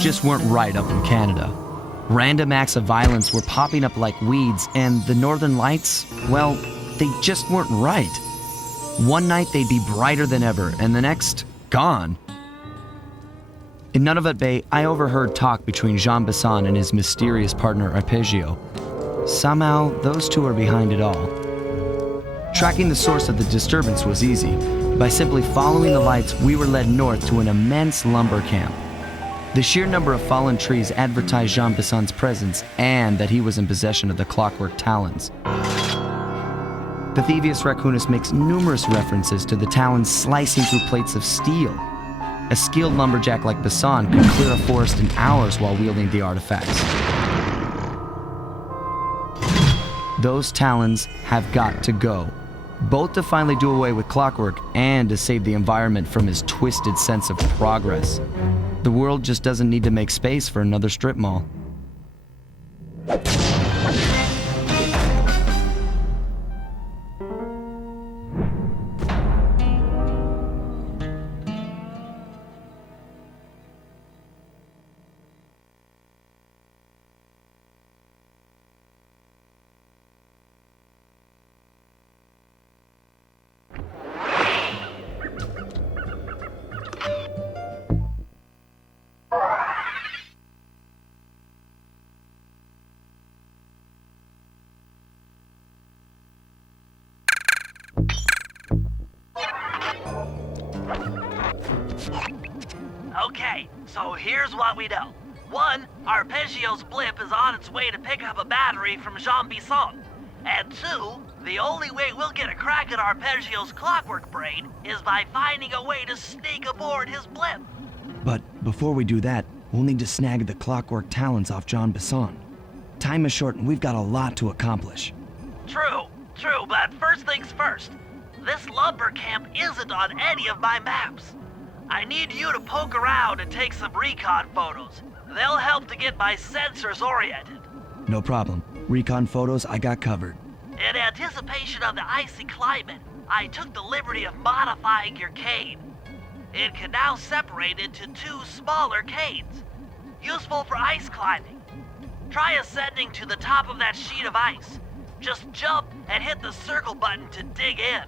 just weren't right up in Canada. Random acts of violence were popping up like weeds, and the Northern Lights, well, they just weren't right. One night they'd be brighter than ever, and the next, gone. In Nunavut Bay, I overheard talk between Jean Bisson and his mysterious partner Arpeggio. Somehow, those two are behind it all. Tracking the source of the disturbance was easy. By simply following the lights, we were led north to an immense lumber camp. The sheer number of fallen trees advertised Jean Bisson's presence and that he was in possession of the clockwork talons. The Thieves Raccoonus makes numerous references to the talons slicing through plates of steel. A skilled lumberjack like Bisson could clear a forest in hours while wielding the artifacts. Those talons have got to go, both to finally do away with clockwork and to save the environment from his twisted sense of progress. The world just doesn't need to make space for another strip mall. Okay, so here's what we know. 1, Arpeggio's blimp is on its way to pick up a battery from Jean Bisson. And 2, the only way we'll get a crack at Arpeggio's clockwork brain is by finding a way to sneak aboard his blimp. But before we do that, we'll need to snag the clockwork talons off Jean Bisson. Time is short and we've got a lot to accomplish. True, but first things first. This lumber camp isn't on any of my maps. I need you to poke around and take some recon photos. They'll help to get my sensors oriented. No problem. Recon photos I got covered. In anticipation of the icy climate, I took the liberty of modifying your cane. It can now separate into 2 smaller canes, useful for ice climbing. Try ascending to the top of that sheet of ice. Just jump and hit the circle button to dig in.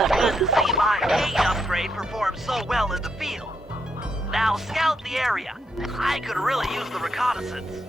It's good to see my gate upgrade perform so well in the field. Now scout the area. I could really use the reconnaissance.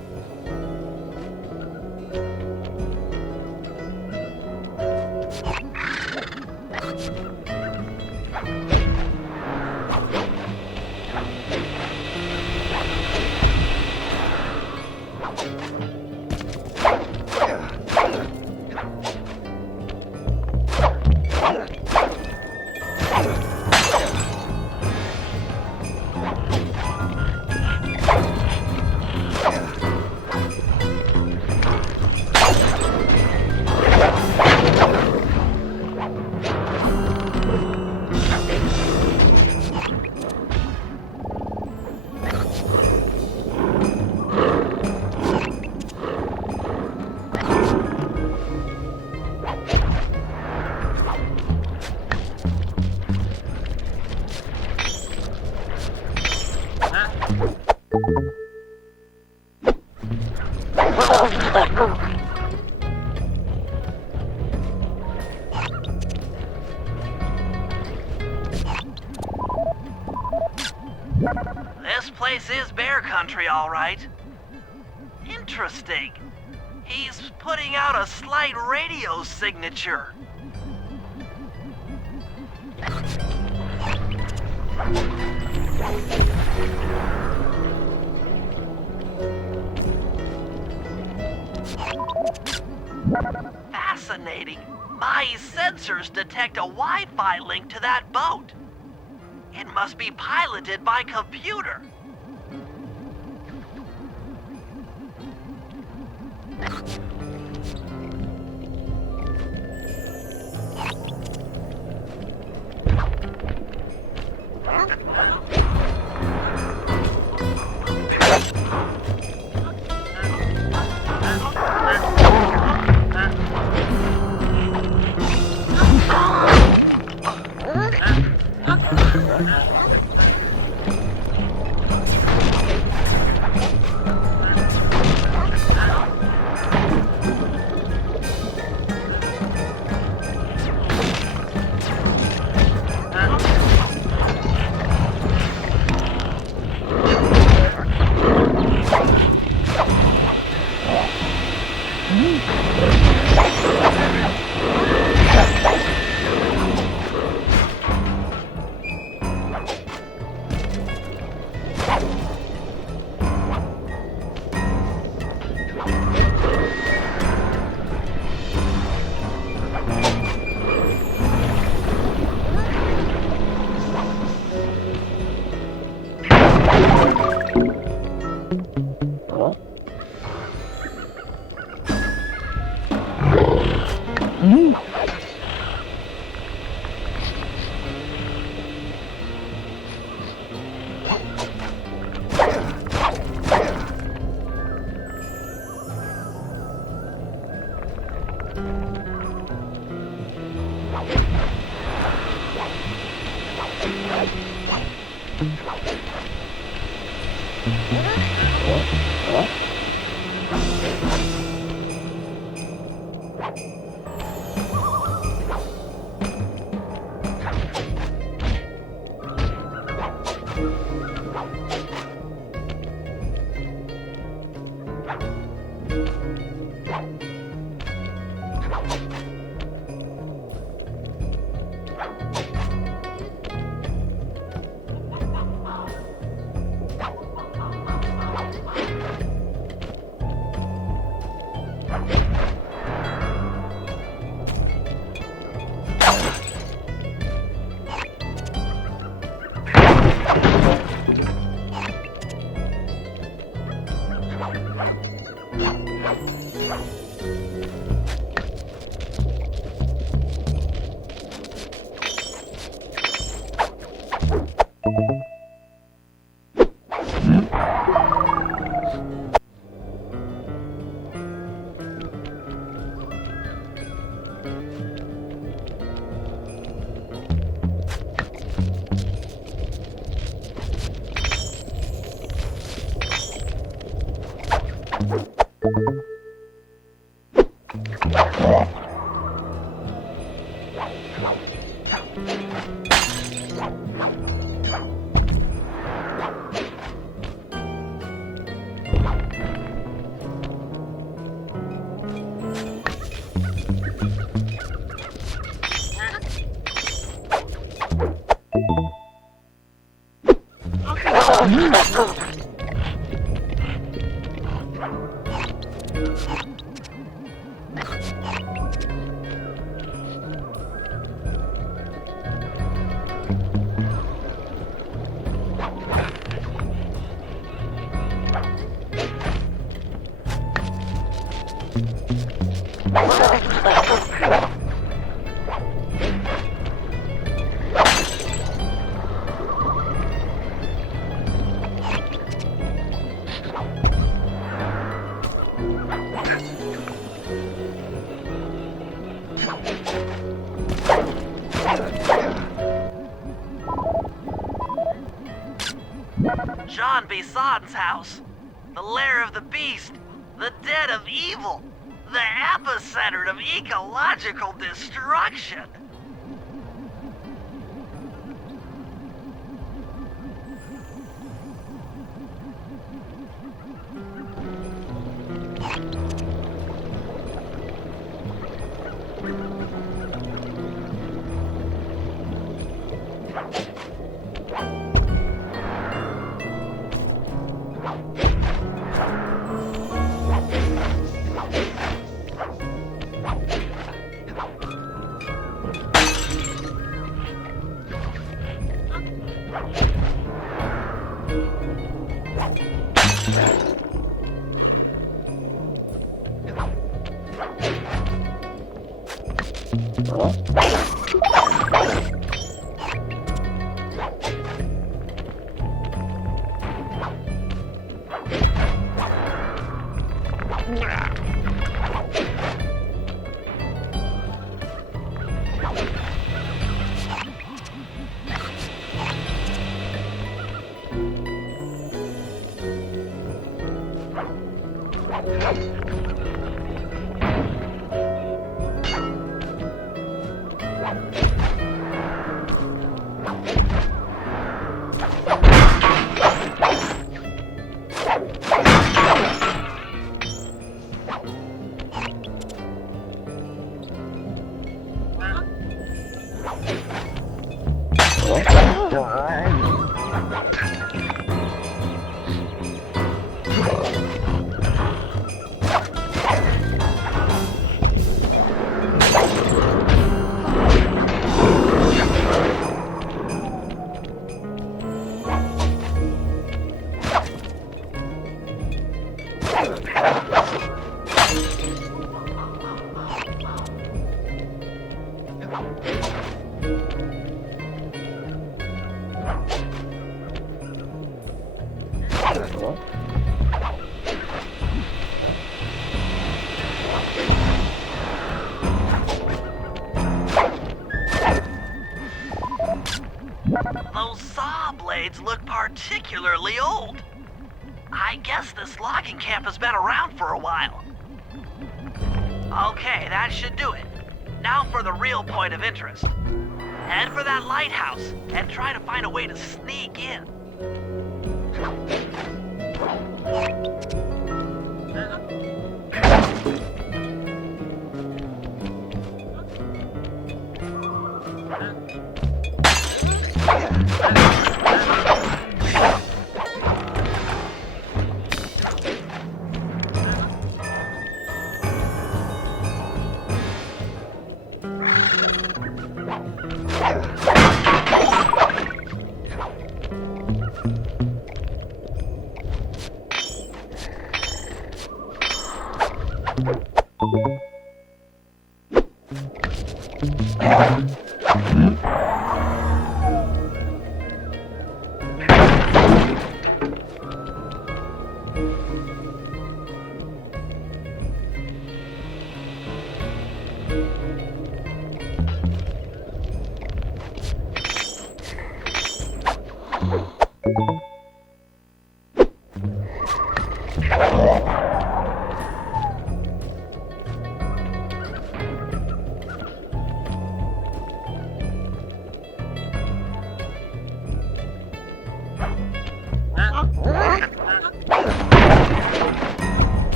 This place is bear country, all right. Interesting. He's putting out a slight radio signature. Fascinating. My sensors detect a Wi-Fi link to that boat. It must be piloted by computer. John Bison's house. The lair of the beast. The den of evil. The epicenter of ecological destruction. Those saw blades look particularly old. I guess this logging camp has been around for a while. Okay, that should do it. Now for the real point of interest. Head for that lighthouse and try to find a way to sneak in.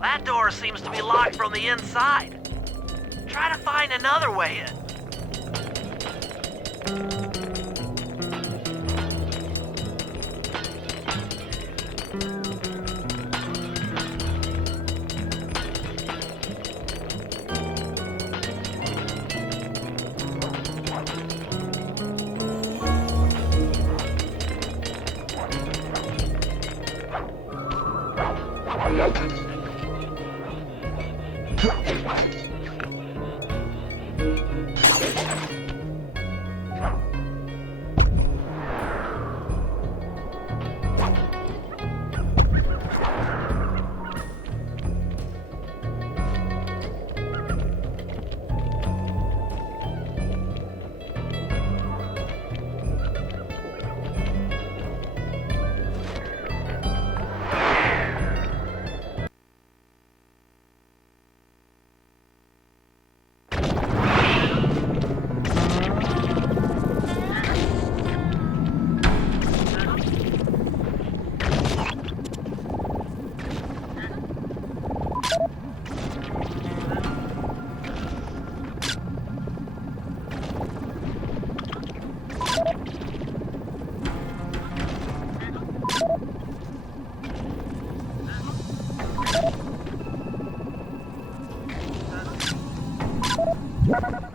That door seems to be locked from the inside. Try to find another way in.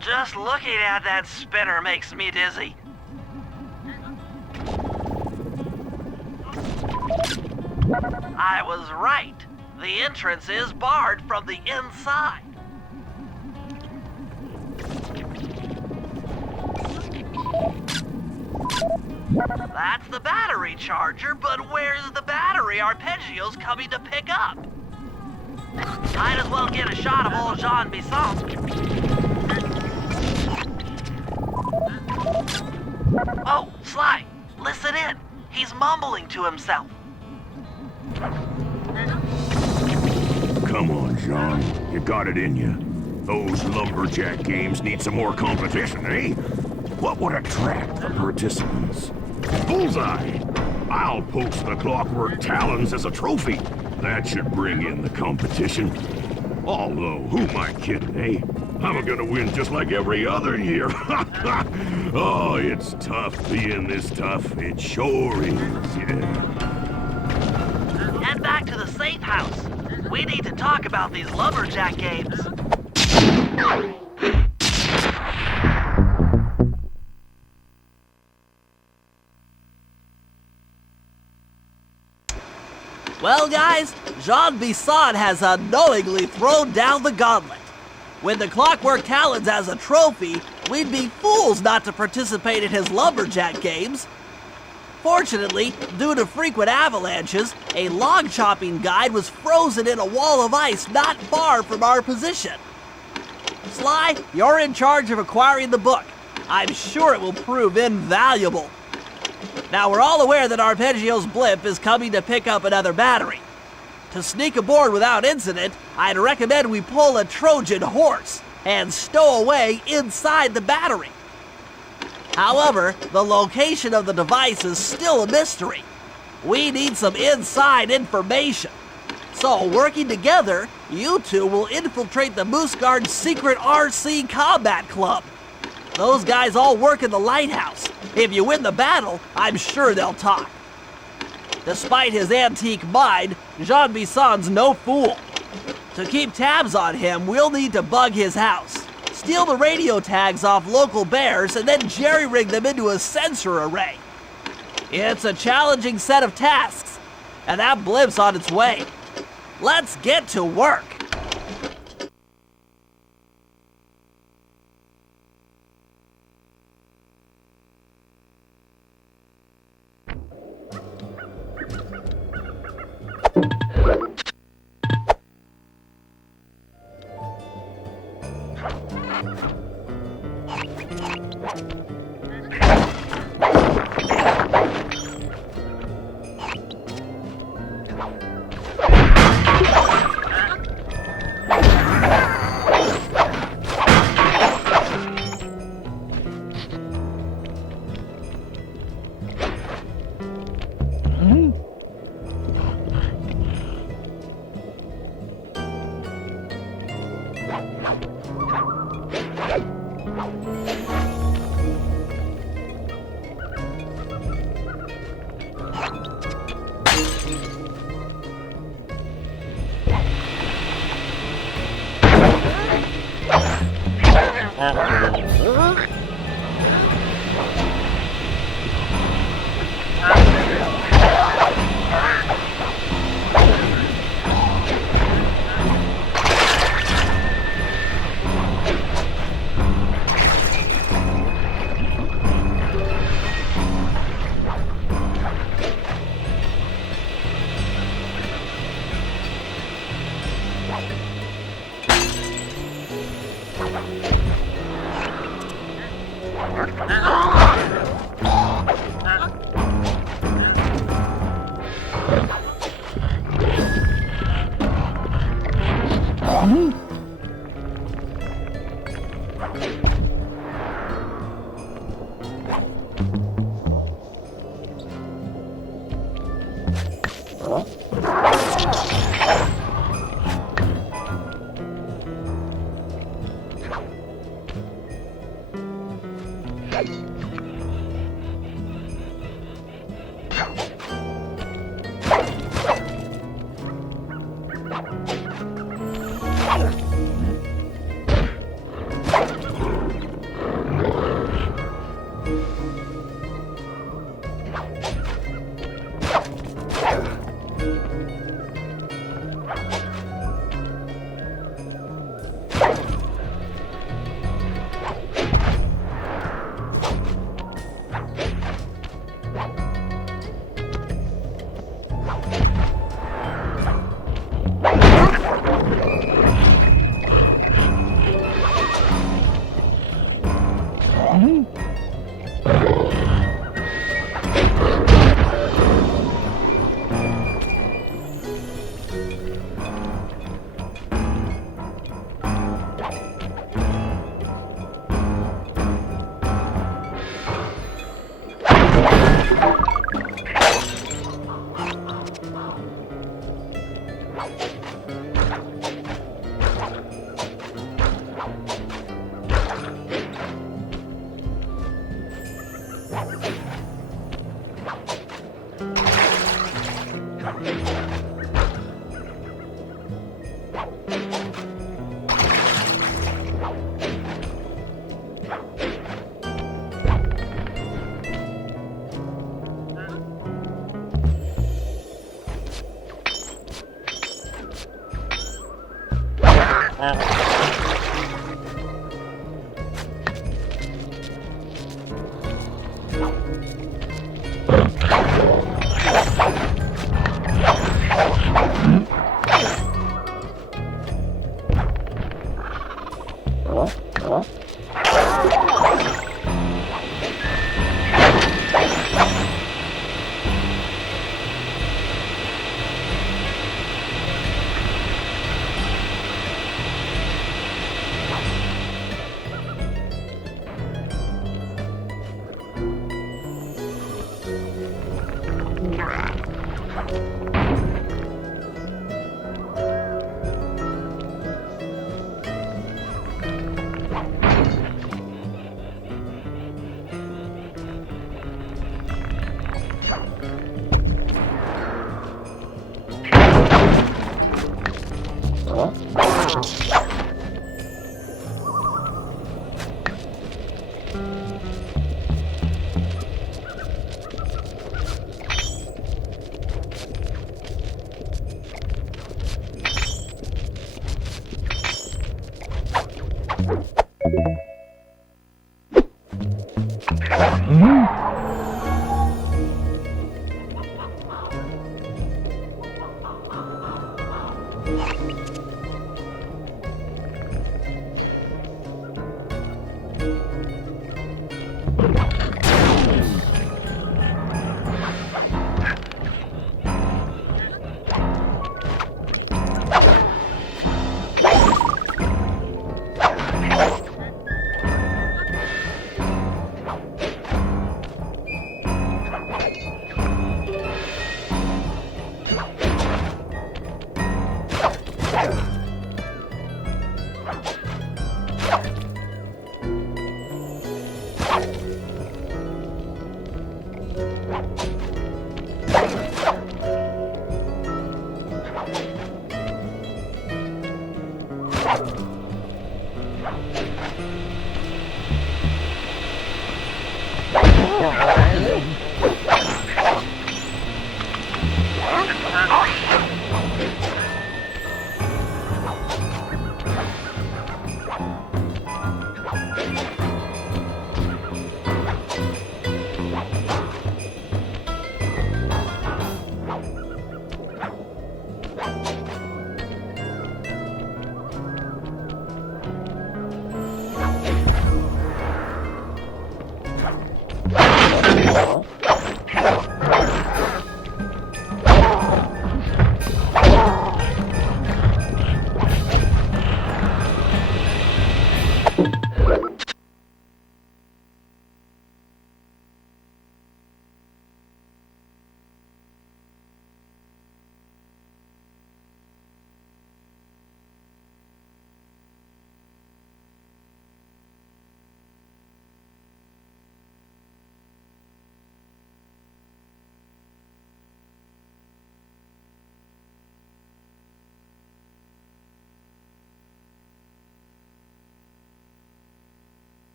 Just looking at that spinner makes me dizzy. I was right. The entrance is barred from the inside. That's the battery charger, but where's the battery arpeggios coming to pick up? Might as well get a shot of old Jean Bisson. Oh, Sly, listen in. He's mumbling to himself. Come on, Jean. You got it in you. Those lumberjack games need some more competition, eh? What would attract the participants? Bullseye! I'll post the clockwork talons as a trophy. That should bring in the competition. Although, who am I kidding, eh? I'm gonna win just like every other year. Oh, it's tough being this tough. It sure is, yeah. Head back to the safe house. We need to talk about these lumberjack games. Well, guys, Jean Bisson has unknowingly thrown down the gauntlet. With the Clockwork Talons as a trophy, we'd be fools not to participate in his lumberjack games. Fortunately, due to frequent avalanches, a log chopping guide was frozen in a wall of ice not far from our position. Sly, you're in charge of acquiring the book. I'm sure it will prove invaluable. Now, we're all aware that Arpeggio's blimp is coming to pick up another battery. To sneak aboard without incident, I'd recommend we pull a Trojan horse and stow away inside the battery. However, the location of the device is still a mystery. We need some inside information. So, working together, you two will infiltrate the Moose Guard's secret RC Combat Club. Those guys all work in the lighthouse. If you win the battle, I'm sure they'll talk. Despite his antique mind, Jean Bisson's no fool. To keep tabs on him, we'll need to bug his house, steal the radio tags off local bears, and then jerry-rig them into a sensor array. It's a challenging set of tasks, and that blimp's on its way. Let's get to work.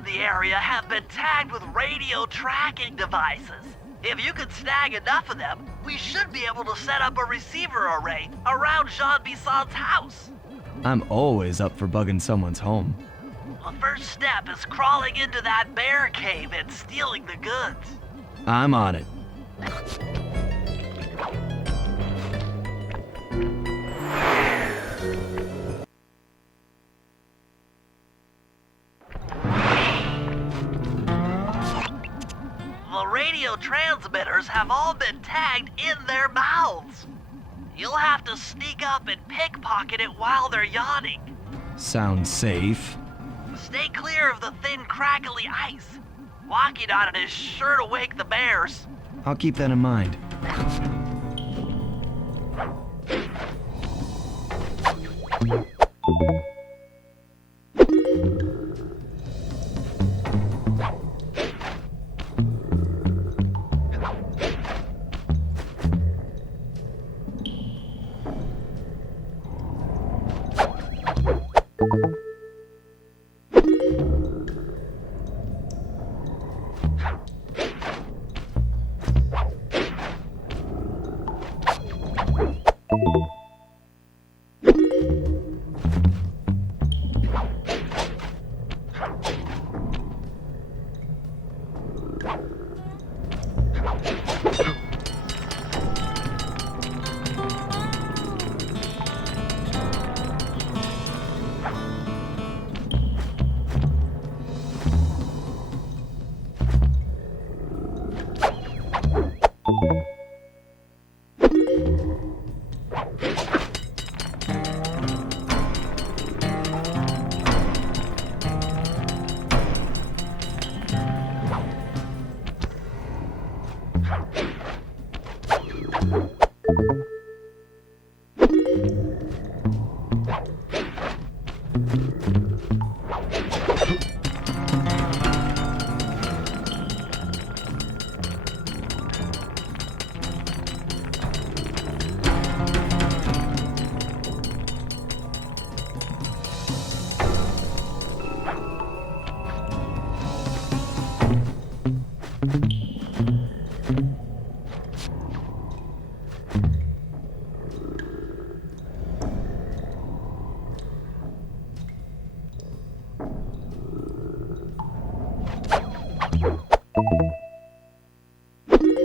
in the area have been tagged with radio tracking devices. If you could snag enough of them, we should be able to set up a receiver array around Jean Bisson's house. I'm always up for bugging someone's home. The first step is crawling into that bear cave and stealing the goods. I'm on it. The radio transmitters have all been tagged in their mouths. You'll have to sneak up and pickpocket it while they're yawning. Sounds safe. Stay clear of the thin, crackly ice. Walking on it is sure to wake the bears. I'll keep that in mind.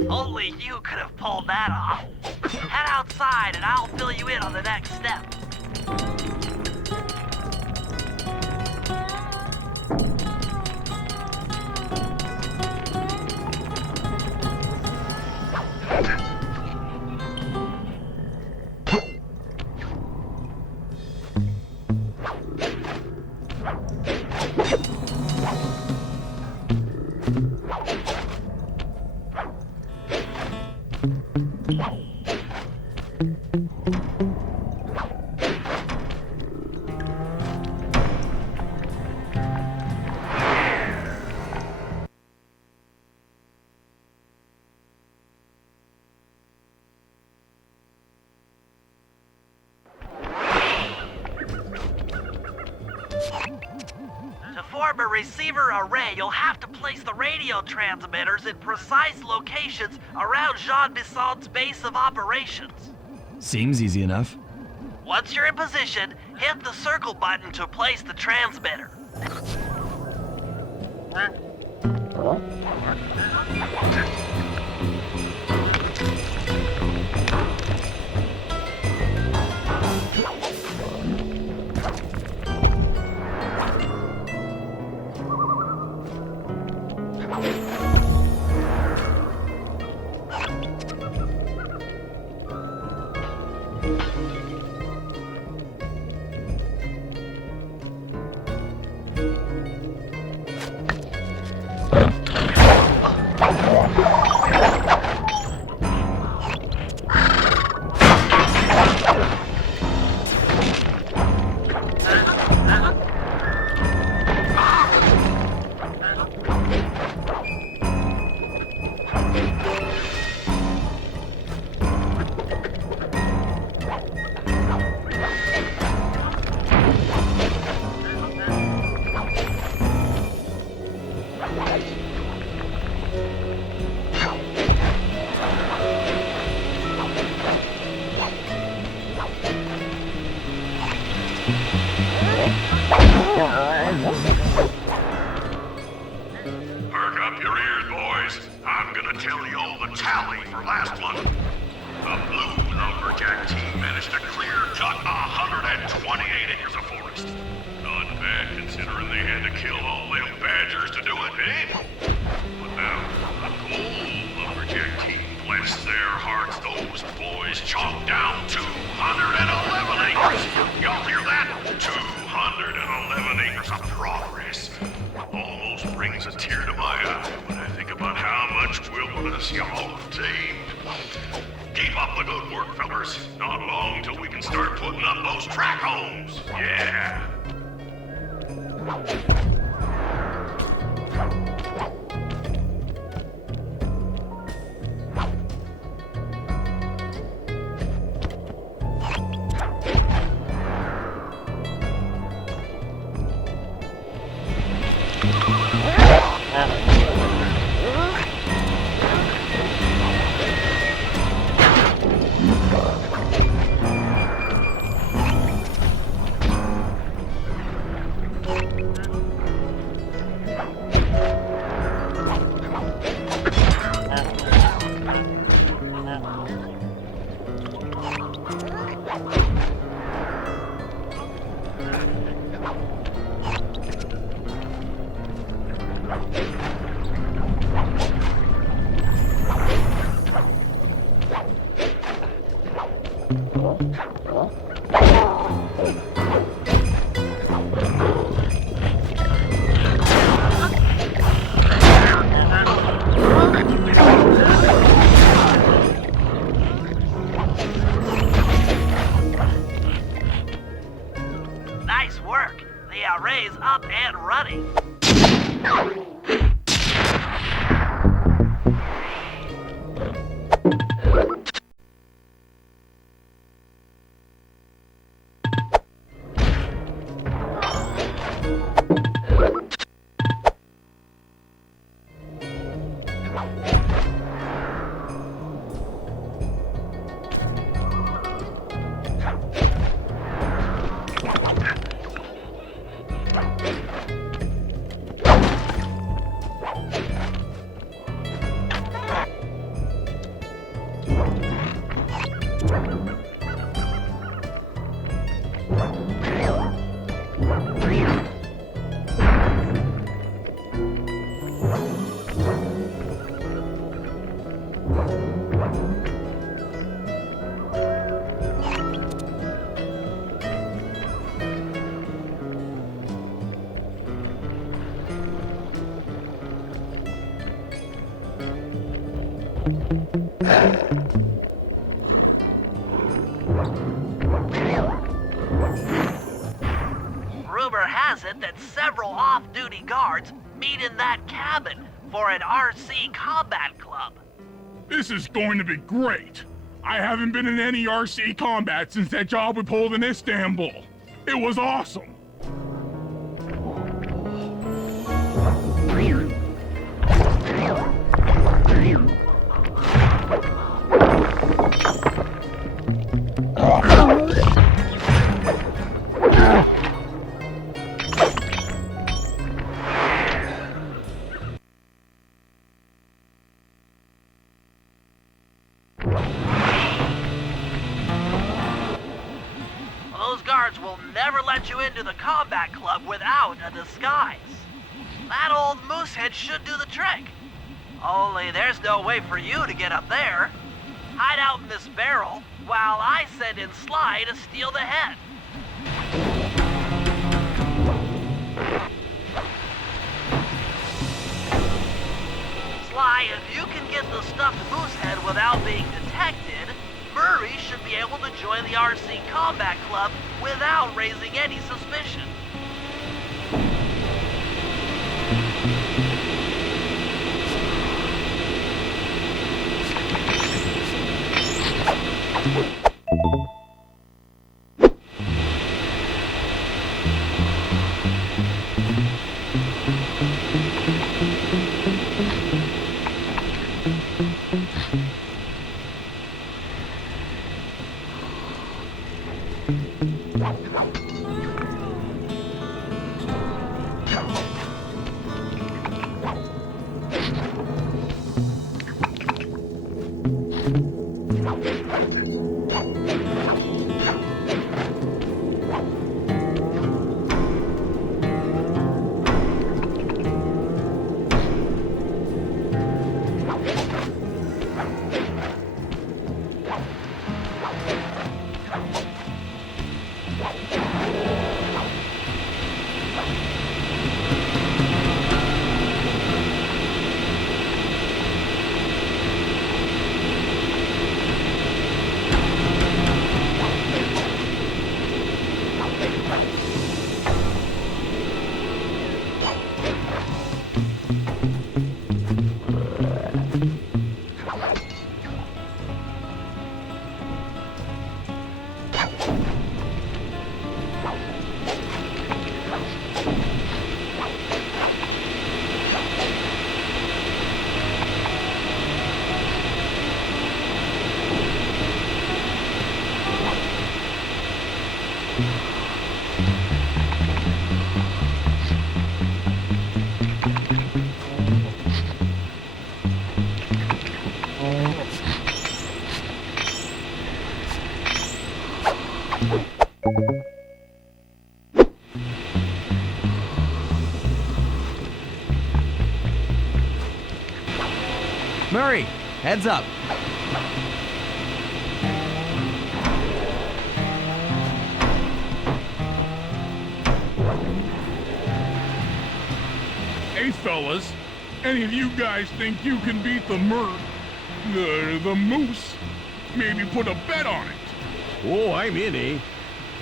Only you could have pulled that off. Head outside and I'll fill you in on the next step. To form a receiver array, you'll have to place the radio transmitters in precise locations around Jean Bisson's base of operations. Seems easy enough. Once you're in position, hit the circle button to place the transmitter. Perk up your ears, boys. I'm gonna tell you all the tally for last month. The Blue Lumberjack team managed to clear cut 128 acres of forest. Not bad considering they had to kill all them badgers to do it, eh? But now, the Gold Lumberjack team, bless their hearts, those boys chopped down 211 acres. Y'all hear that? 211 acres of progress. Almost brings a tear to my eye when I think about how much wilderness y'all have tamed. Keep up the good work, fellas. Not long till we can start putting up those track homes. Yeah. Nice work. The array's up and running. Rumor has it that several off-duty guards meet in that cabin for an RC combat club. This is going to be great. I haven't been in any RC combat since that job we pulled in Istanbul. It was awesome. Those guards will never let you into the combat club without a disguise. That old moosehead should do the trick. Only there's no way for you to get up there. Hide out in this barrel while I send in Sly to steal the head. Sly, if you can get the stuffed moosehead without being detected, Murray should be able to join the RC Combat Club without raising any suspicion. Murray, heads up. Hey, fellas, any of you guys think you can beat the moose? Maybe put a bet on it. Oh, I'm in, eh?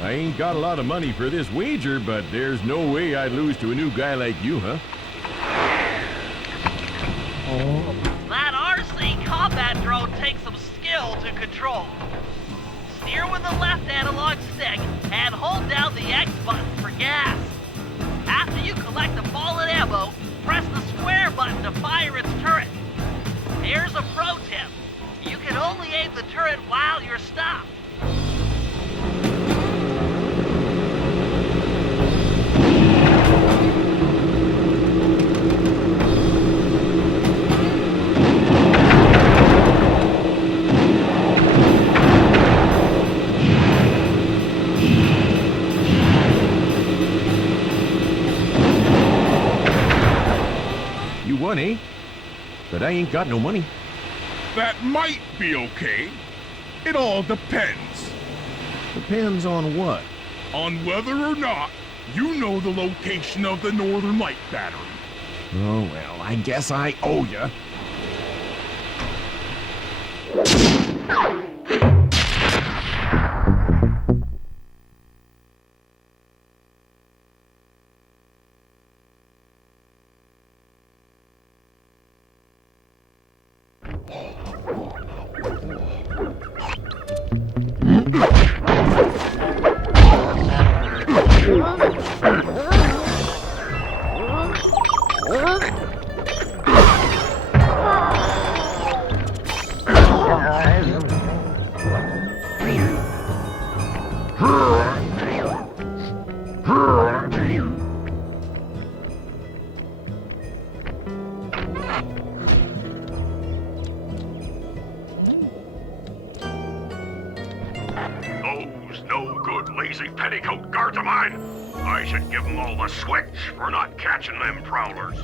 I ain't got a lot of money for this wager, but there's no way I'd lose to a new guy like you, huh? That RC combat drone takes some skill to control. Steer with the left analog stick and hold down the X button for gas. After you collect the fallen ammo, press the square button to fire its turret. Here's a pro tip. You can only aim the turret while you're stopped. You won, eh? But I ain't got no money. That might be okay. It all depends Depends on what? on whether or not you know the location of the Northern Light Battery. Oh, well, I guess I owe ya. Those no-good, lazy petticoat guards of mine! I should give them all the switch for not catching them prowlers.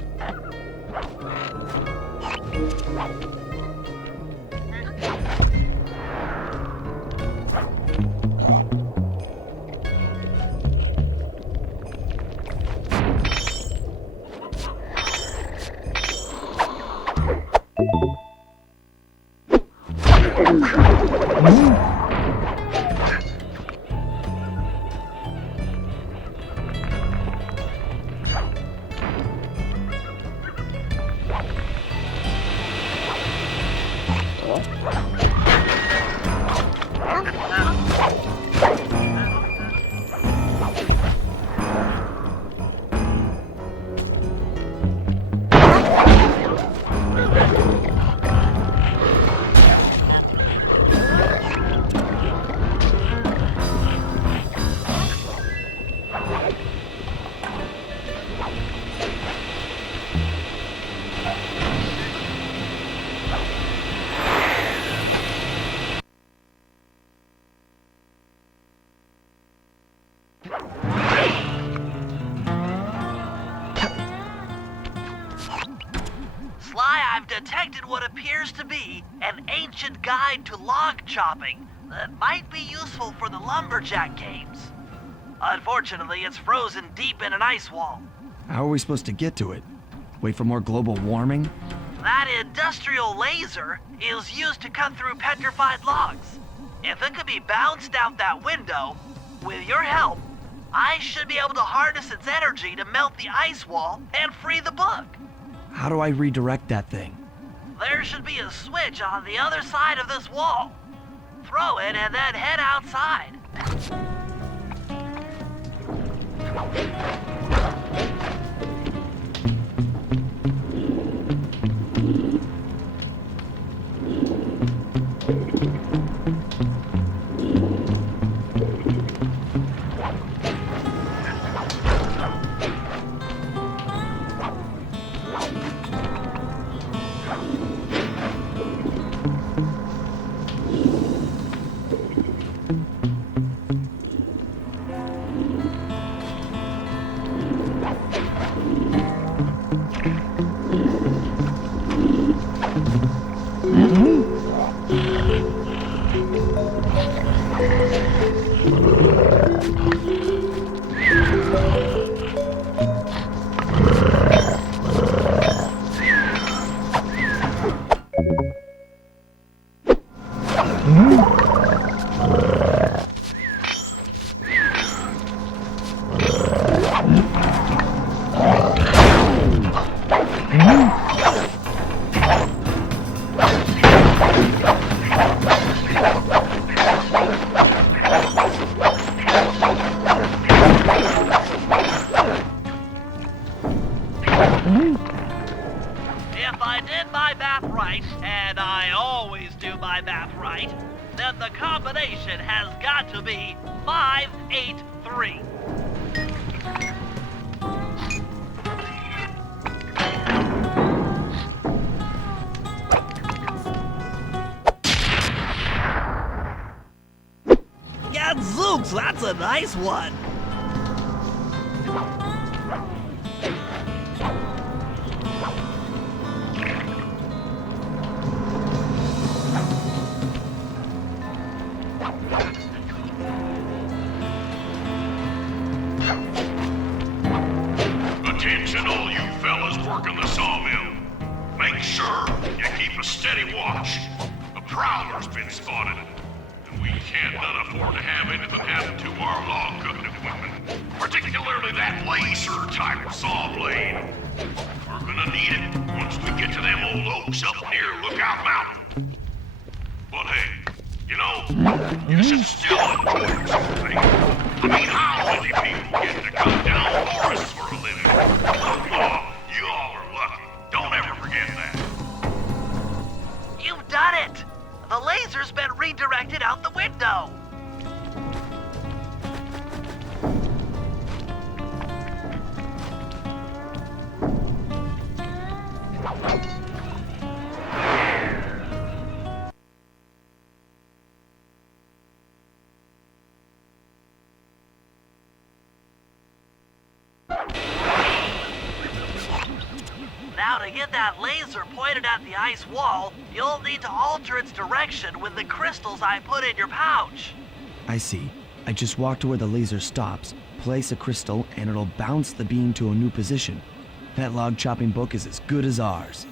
detected what appears to be an ancient guide to log chopping that might be useful for the lumberjack games. Unfortunately, it's frozen deep in an ice wall. How are we supposed to get to it? Wait for more global warming? That industrial laser is used to cut through petrified logs. If it could be bounced out that window, with your help, I should be able to harness its energy to melt the ice wall and free the book. How do I redirect that thing? There should be a switch on the other side of this wall. Throw it and then head outside. If I did my math right, and I always do my math right, then the combination has got to be 583. Gadzooks, that's a nice one. Attention all you fellas working the sawmill. Make sure you keep a steady watch. A prowler's been spotted, and we can't none afford to have anything happen to our log cutting equipment, particularly that laser-type saw blade. We're gonna need it once we get to them old oaks up near Lookout Mountain. But hey, you know, you should still enjoy something. I mean, how many people get to cut down forests for a living? Oh, you all are lucky. Don't ever forget that. You've done it! The laser's been redirected out the window. Now to get that laser pointed at the ice wall, you'll need to alter its direction with the crystals I put in your pouch. I see. I just walk to where the laser stops, place a crystal, and it'll bounce the beam to a new position. That log chopping book is as good as ours.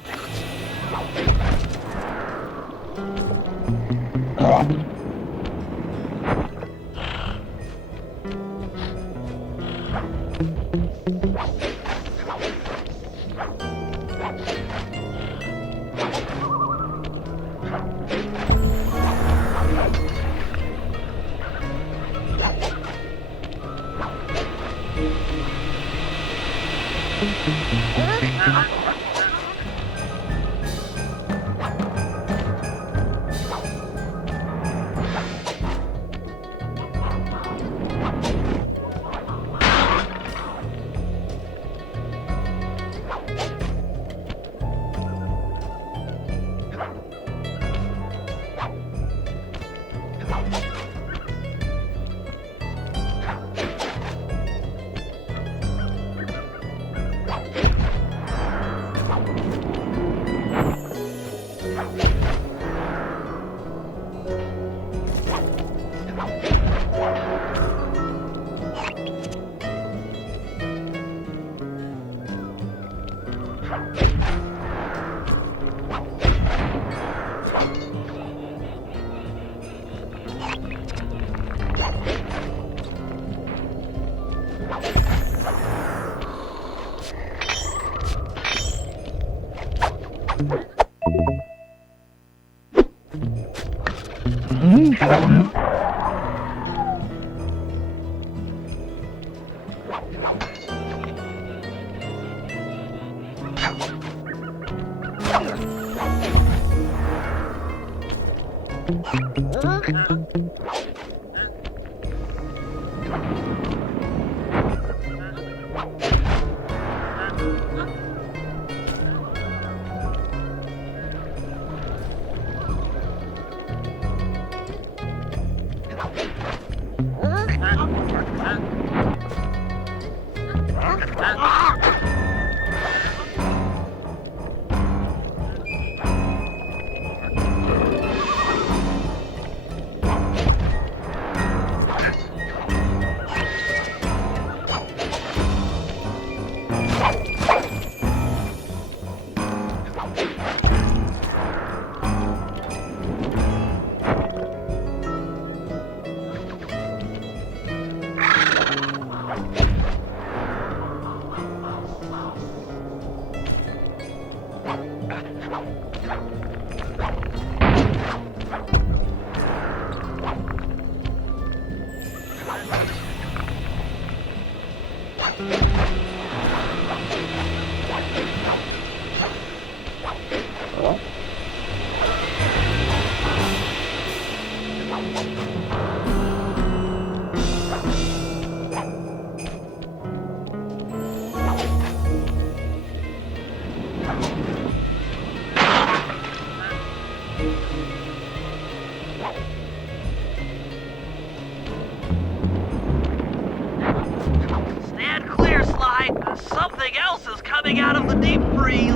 Stand clear, Sly. Something else is coming out of the deep freeze.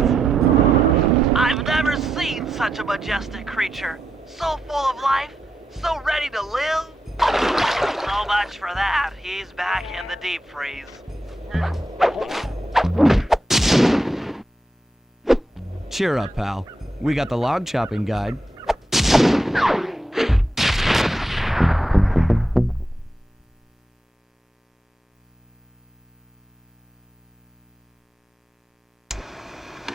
I've never seen such a majestic creature. So full of life, so ready to live. So much for that. He's back in the deep freeze. Cheer up, pal. We got the log chopping guide.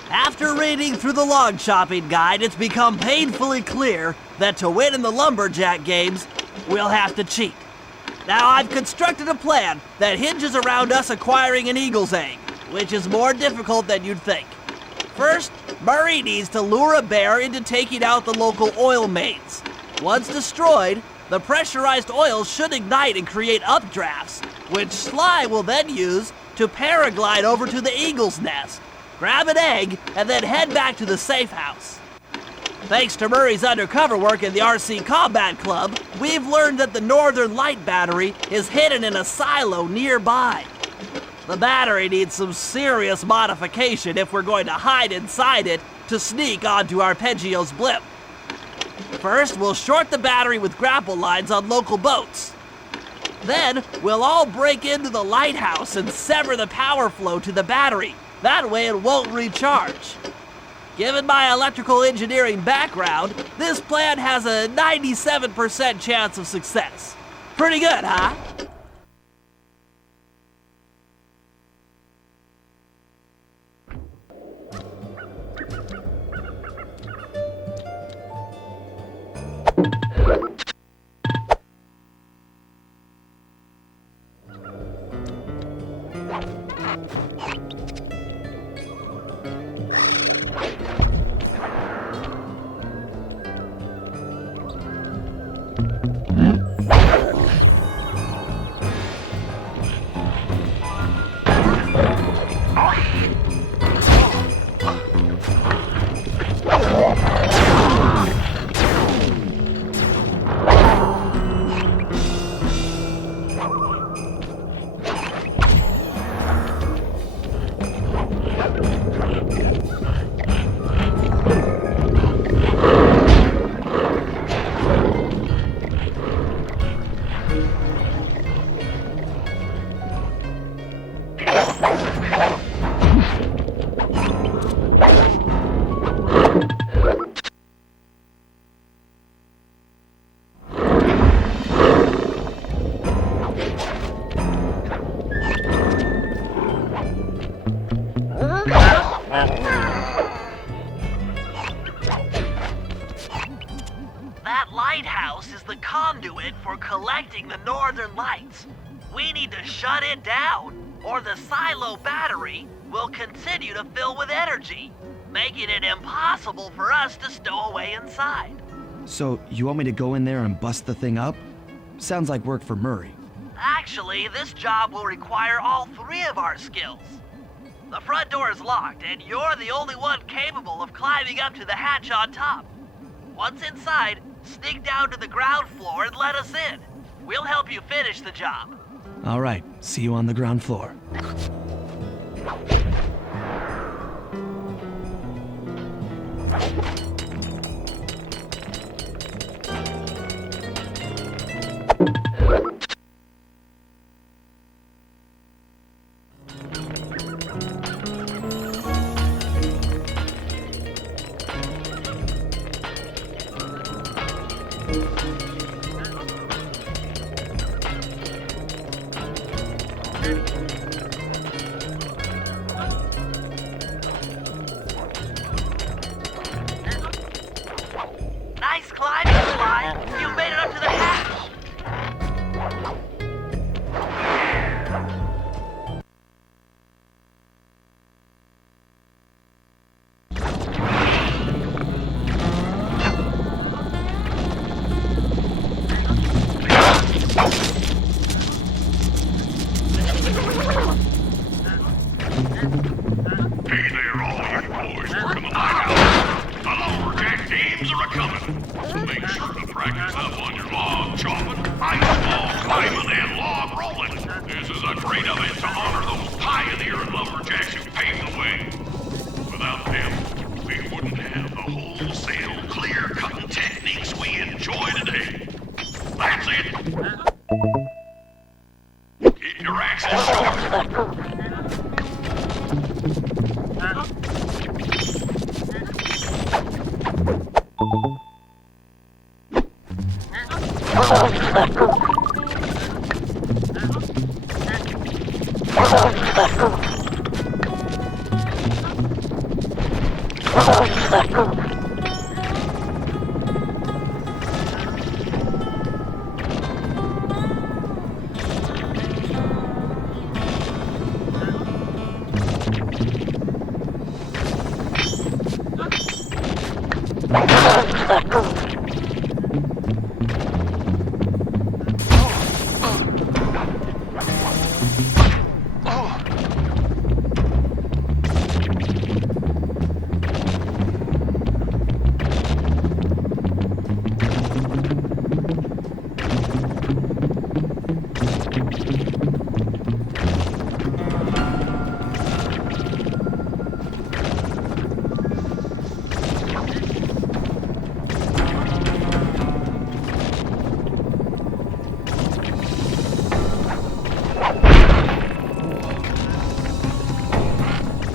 After reading through the log chopping guide, it's become painfully clear that to win in the lumberjack games, we'll have to cheat. Now, I've constructed a plan that hinges around us acquiring an eagle's egg, which is more difficult than you'd think. First, Murray needs to lure a bear into taking out the local oil mains. Once destroyed, the pressurized oil should ignite and create updrafts, which Sly will then use to paraglide over to the eagle's nest, grab an egg, and then head back to the safe house. Thanks to Murray's undercover work in the RC Combat Club, we've learned that the Northern Light battery is hidden in a silo nearby. The battery needs some serious modification if we're going to hide inside it to sneak onto Arpeggio's blimp. First, we'll short the battery with grapple lines on local boats. Then, we'll all break into the lighthouse and sever the power flow to the battery. That way it won't recharge. Given my electrical engineering background, this plan has a 97% chance of success. Pretty good, huh? minutes. We need to shut it down, or the silo battery will continue to fill with energy, making it impossible for us to stow away inside. So, you want me to go in there and bust the thing up? Sounds like work for Murray. Actually, this job will require all three of our skills. The front door is locked, and you're the only one capable of climbing up to the hatch on top. Once inside, sneak down to the ground floor and let us in. We'll help you finish the job. All right, see you on the ground floor. Nice climbing, Sly. You made it up to the hatch. Hey there, all you boys working the lighthouse. The lumberjack teams are a-coming. So make sure to practice up on your log chopping, ice wall climbing, and log rolling. This is a great event to honor those pioneering lumberjacks who paved the way. Without them, we wouldn't have the wholesale clear-cutting techniques we enjoy today. That's it. Keep your axes sharp.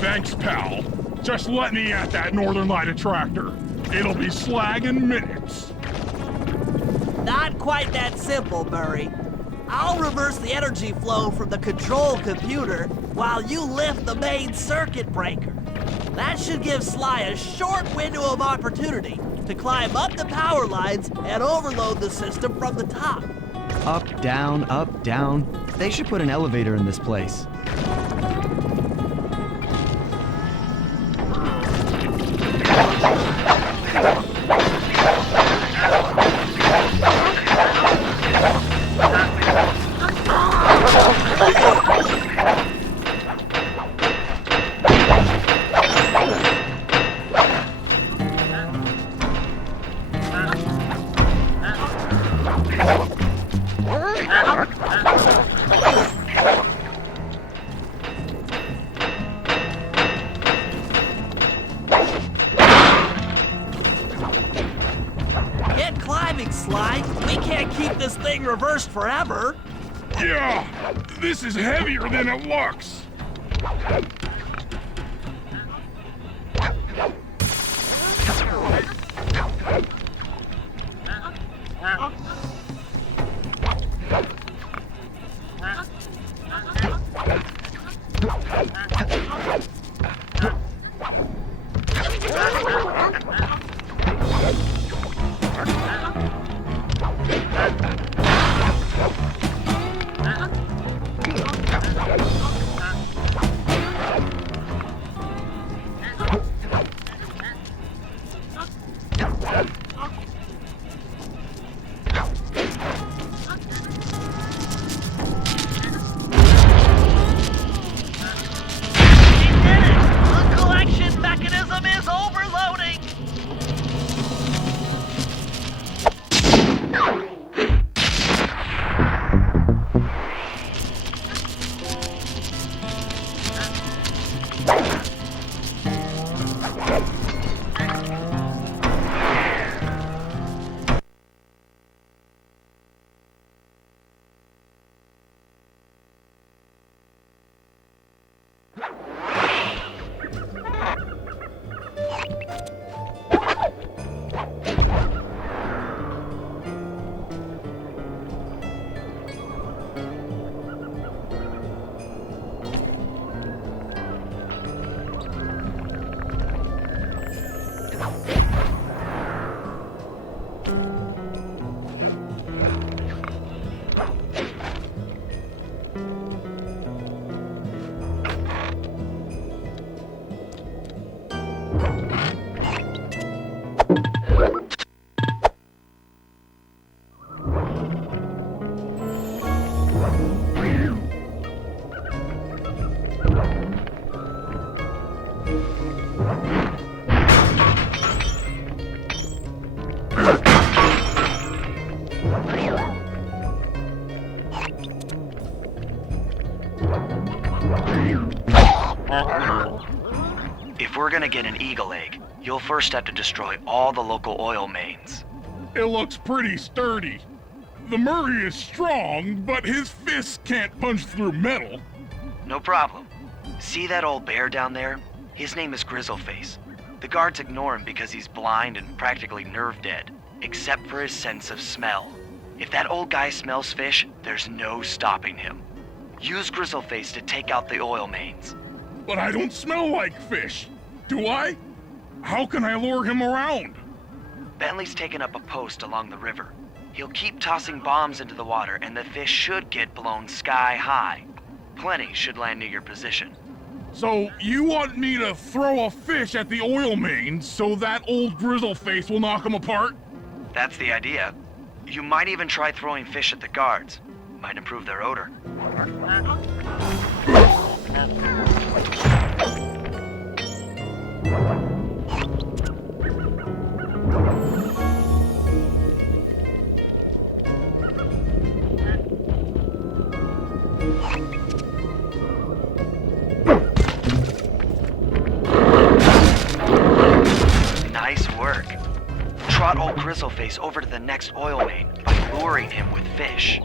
Thanks, pal. Just let me at that Northern Light attractor. It'll be slag in minutes. Not quite that simple, Murray. I'll reverse the energy flow from the control computer while you lift the main circuit breaker. That should give Sly a short window of opportunity to climb up the power lines and overload the system from the top. Up, down, up, down. They should put an elevator in this place. Get climbing, Sly. We can't keep this thing reversed forever. Yeah, this is heavier than it looks. If we're gonna get an eagle egg, you'll first have to destroy all the local oil mains. It looks pretty sturdy. The Murray is strong, but his fists can't punch through metal. No problem. See that old bear down there? His name is Grizzleface. The guards ignore him because he's blind and practically nerve dead, except for his sense of smell. If that old guy smells fish, there's no stopping him. Use Grizzleface to take out the oil mains. But I don't smell like fish, do I? How can I lure him around? Bentley's taken up a post along the river. He'll keep tossing bombs into the water and the fish should get blown sky high. Plenty should land near your position. So you want me to throw a fish at the oil mains so that old Grizzleface will knock him apart? That's the idea. You might even try throwing fish at the guards. Might improve their odor. Nice work. Trot old Grizzleface over to the next oil main by luring him with fish.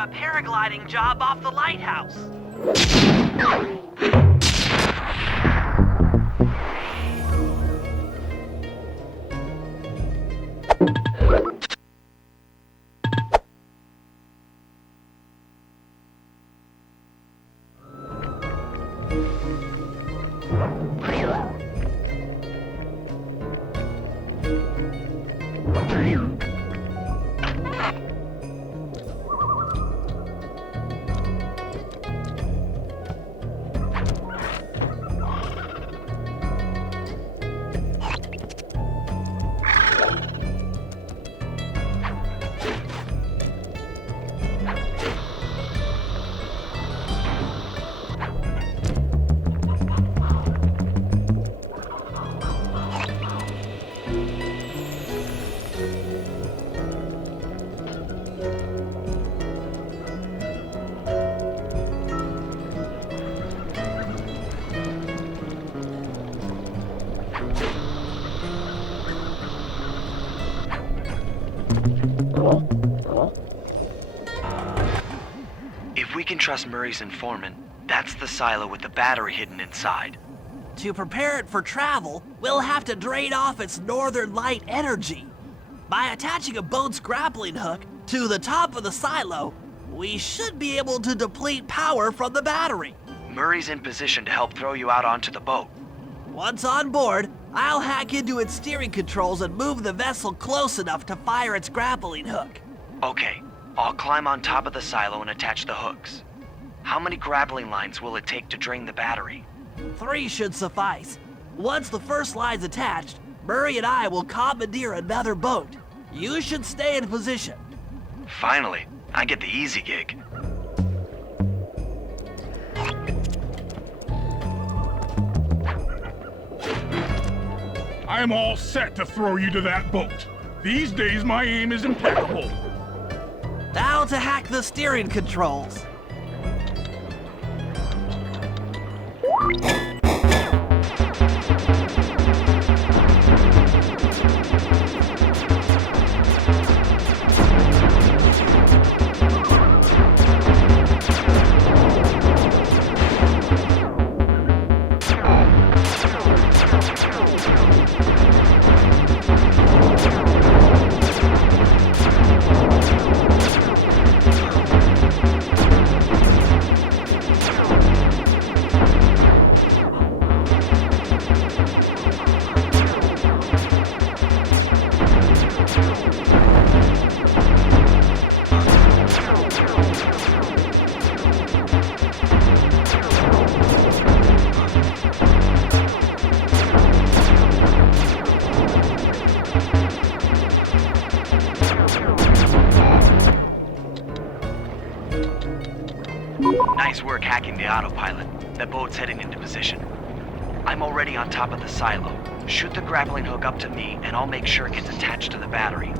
a paragliding job off the lighthouse. If we can trust Murray's informant, that's the silo with the battery hidden inside. To prepare it for travel, we'll have to drain off its northern light energy. By attaching a boat's grappling hook to the top of the silo, we should be able to deplete power from the battery. Murray's in position to help throw you out onto the boat. Once on board, I'll hack into its steering controls and move the vessel close enough to fire its grappling hook. Okay, I'll climb on top of the silo and attach the hooks. How many grappling lines will it take to drain the battery? 3 should suffice. Once the first line's attached, Murray and I will commandeer another boat. You should stay in position. Finally, I get the easy gig. I'm all set to throw you to that boat. These days, my aim is impeccable. Now to hack the steering controls. Nice work hacking the autopilot. The boat's heading into position. I'm already on top of the silo. Shoot the grappling hook up to me, and I'll make sure it gets attached to the battery.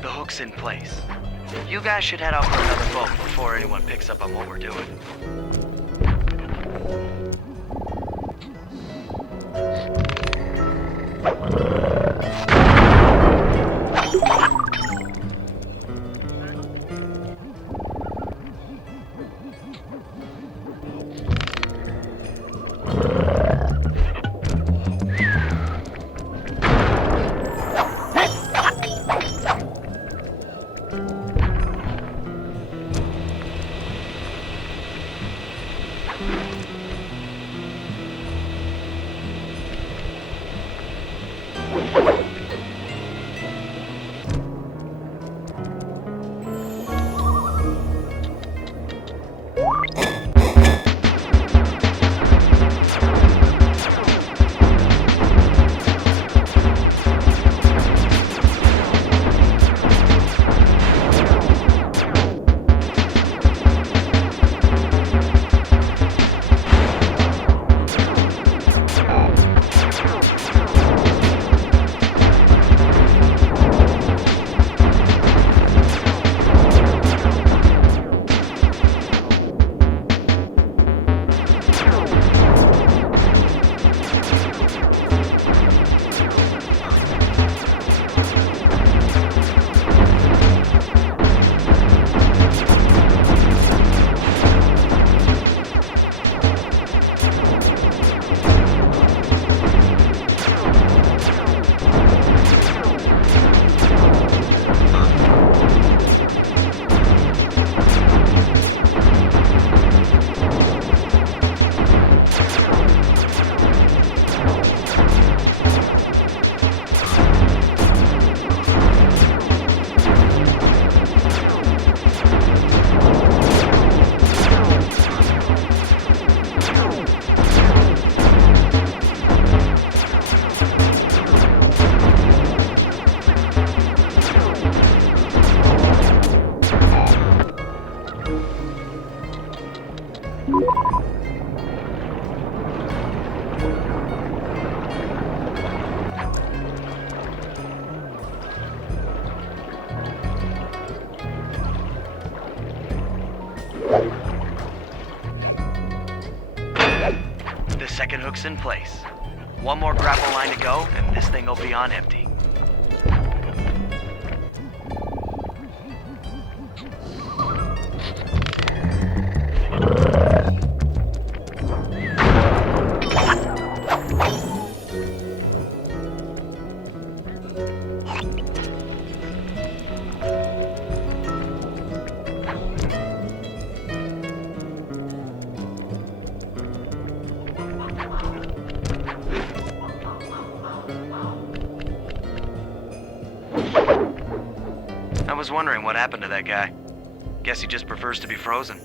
The hook's in place. You guys should head out for another boat before anyone picks up on what we're doing. Hook's in place. One more grapple line to go, and this thing will be on empty. I was wondering what happened to that guy. Guess he just prefers to be frozen.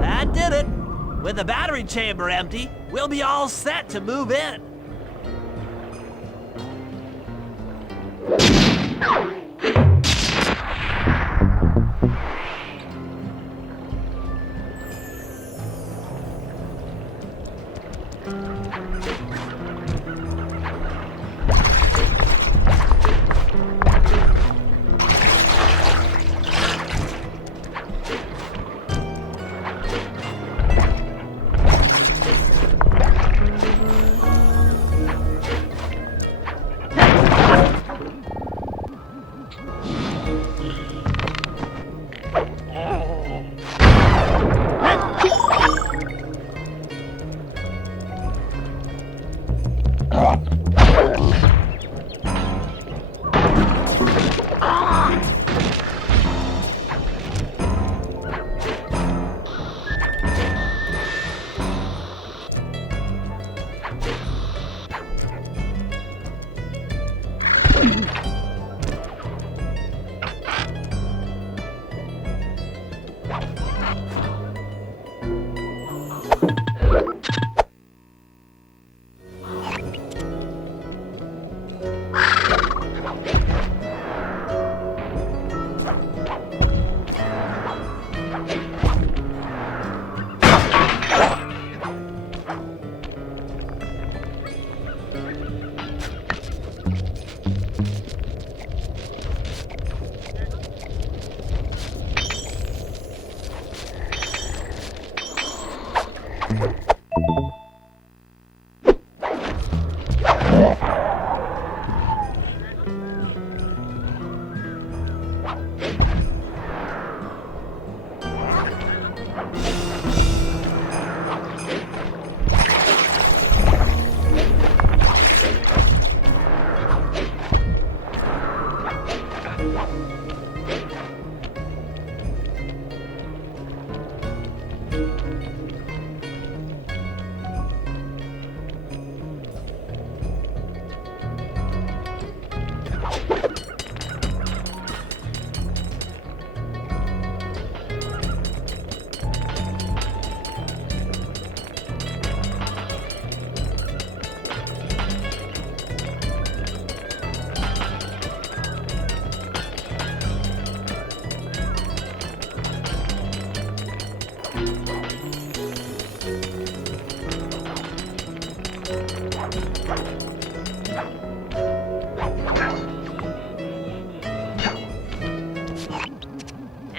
That did it. With the battery chamber empty, we'll be all set to move in.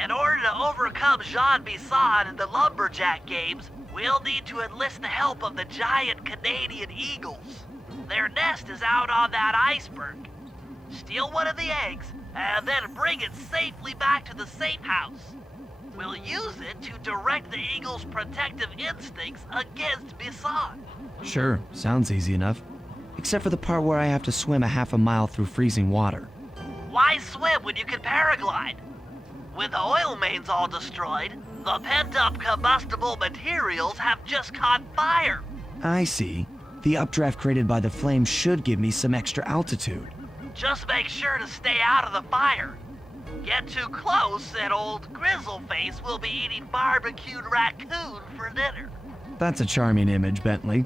In order to overcome Jean Bisson in the lumberjack games, we'll need to enlist the help of the giant Canadian eagles. Their nest is out on that iceberg. Steal one of the eggs, and then bring it safely back to the safe house. We'll use it to direct the eagle's protective instincts against Bisson. Sure, sounds easy enough. Except for the part where I have to swim a half a mile through freezing water. Why swim when you can paraglide? With the oil mains all destroyed, the pent-up combustible materials have just caught fire. I see. The updraft created by the flames should give me some extra altitude. Just make sure to stay out of the fire. Get too close and old Grizzleface will be eating barbecued raccoon for dinner. That's a charming image, Bentley.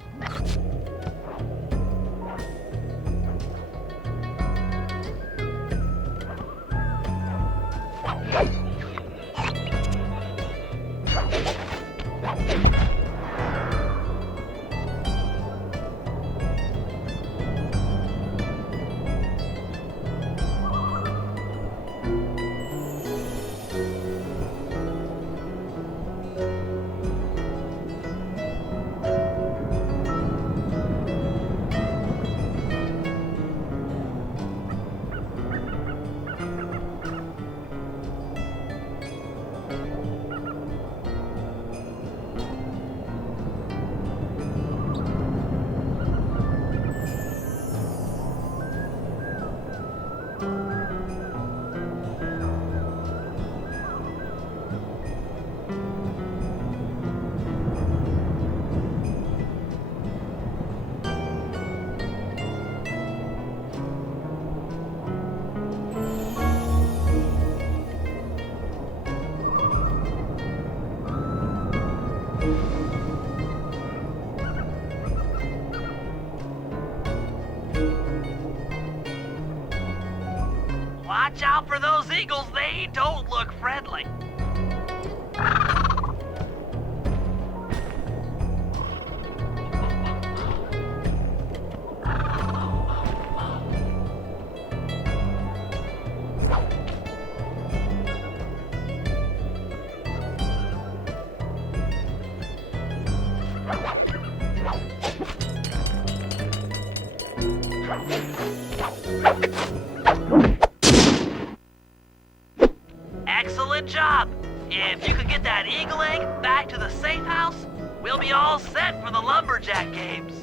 Watch out for those eagles, they don't look friendly. Excellent job! If you could get that eagle egg back to the safe house, we'll be all set for the lumberjack games.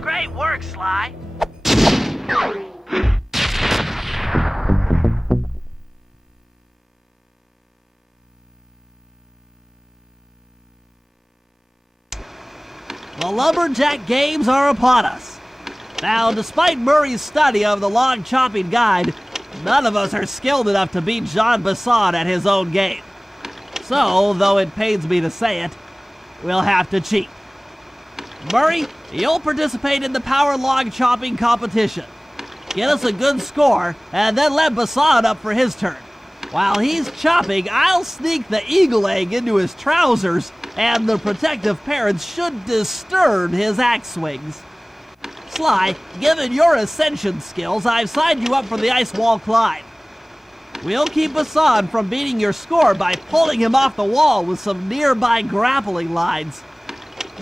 Great work, Sly. The lumberjack games are upon us. Now, despite Murray's study of the log chopping guide, none of us are skilled enough to beat Jean Bisson at his own game. So, though it pains me to say it, we'll have to cheat. Murray, you'll participate in the power log chopping competition. get us a good score, and then let Bassan up for his turn. While he's chopping, I'll sneak the eagle egg into his trousers, and the protective parents should disturb his axe swings. Sly, given your ascension skills, I've signed you up for the ice wall climb. We'll keep Bassan from beating your score by pulling him off the wall with some nearby grappling lines.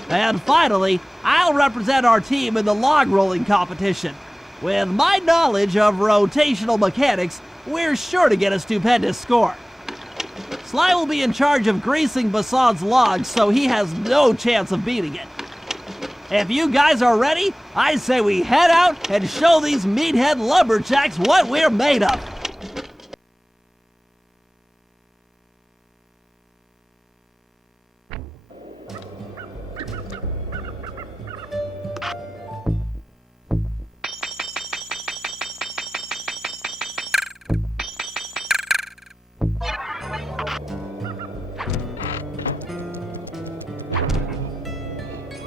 And finally, I'll represent our team in the log rolling competition. With my knowledge of rotational mechanics, we're sure to get a stupendous score. Sly will be in charge of greasing Bassan's logs, so he has no chance of beating it. If you guys are ready, I say we head out and show these meathead lumberjacks what we're made of.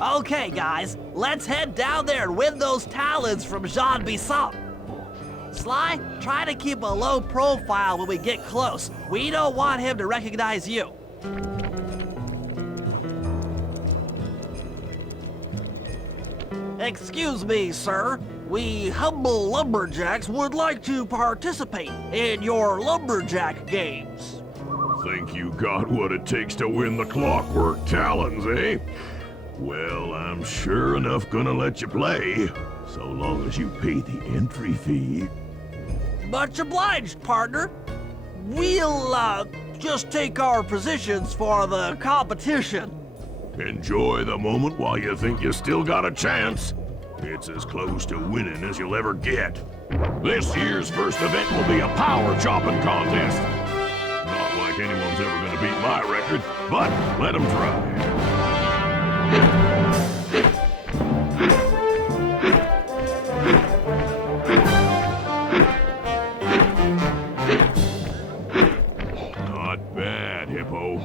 Okay, guys, let's head down there and win those talons from Jean Bisson. Sly, try to keep a low profile when we get close. We don't want him to recognize you. Excuse me, sir. We humble lumberjacks would like to participate in your lumberjack games. Think you got what it takes to win the clockwork talons, eh? Well, I'm sure enough gonna let you play, so long as you pay the entry fee. Much obliged, partner. We'll, just take our positions for the competition. Enjoy the moment while you think you still got a chance. It's as close to winning as you'll ever get. This year's first event will be a power chopping contest. Not like anyone's ever gonna beat my record, but let them try. Not bad, Hippo.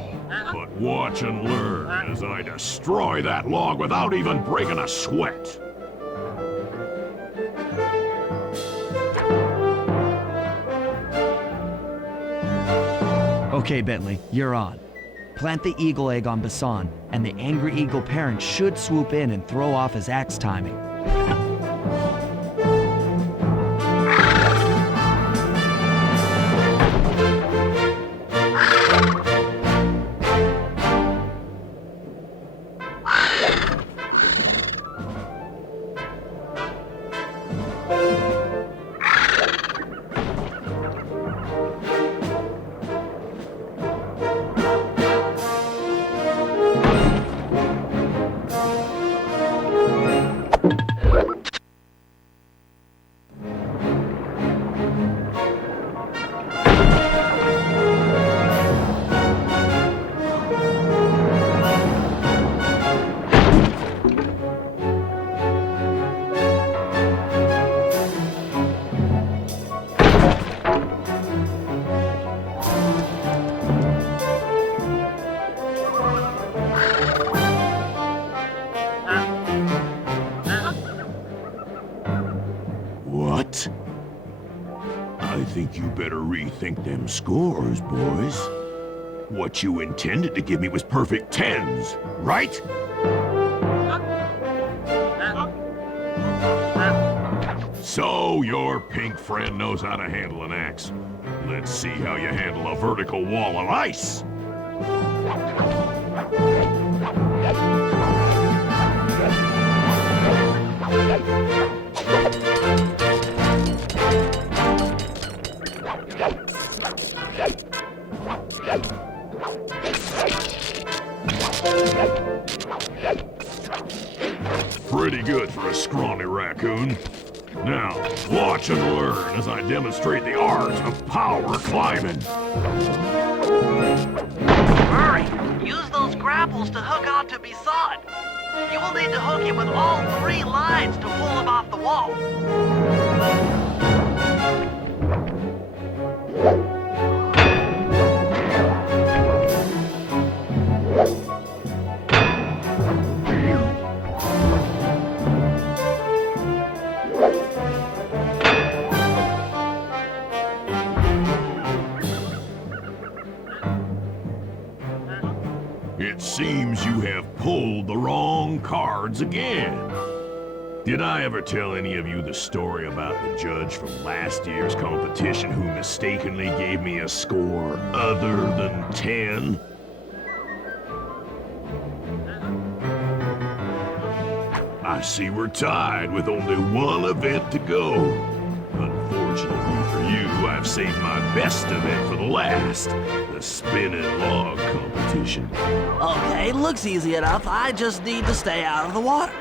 But watch and learn as I destroy that log without even breaking a sweat. Okay, Bentley, you're on. Plant the eagle egg on Bassan, and the angry eagle parent should swoop in and throw off his axe timing. What? I think you better rethink them scores, boys. What you intended to give me was perfect tens, right? So your pink friend knows how to handle an axe. Let's see how you handle a vertical wall of ice. Pretty good for a scrawny raccoon. Now, watch and learn as I demonstrate the art of power climbing. Hurry! Use those grapples to hook onto Bisson. You will need to hook him with all 3 lines to pull him off the wall. cards again. Did I ever tell any of you the story about the judge from last year's competition who mistakenly gave me a score other than 10? I see we're tied with only one event to go. Unfortunately for you, I've saved my best event for the last, the spinning log competition. Okay, looks easy enough. I just need to stay out of the water.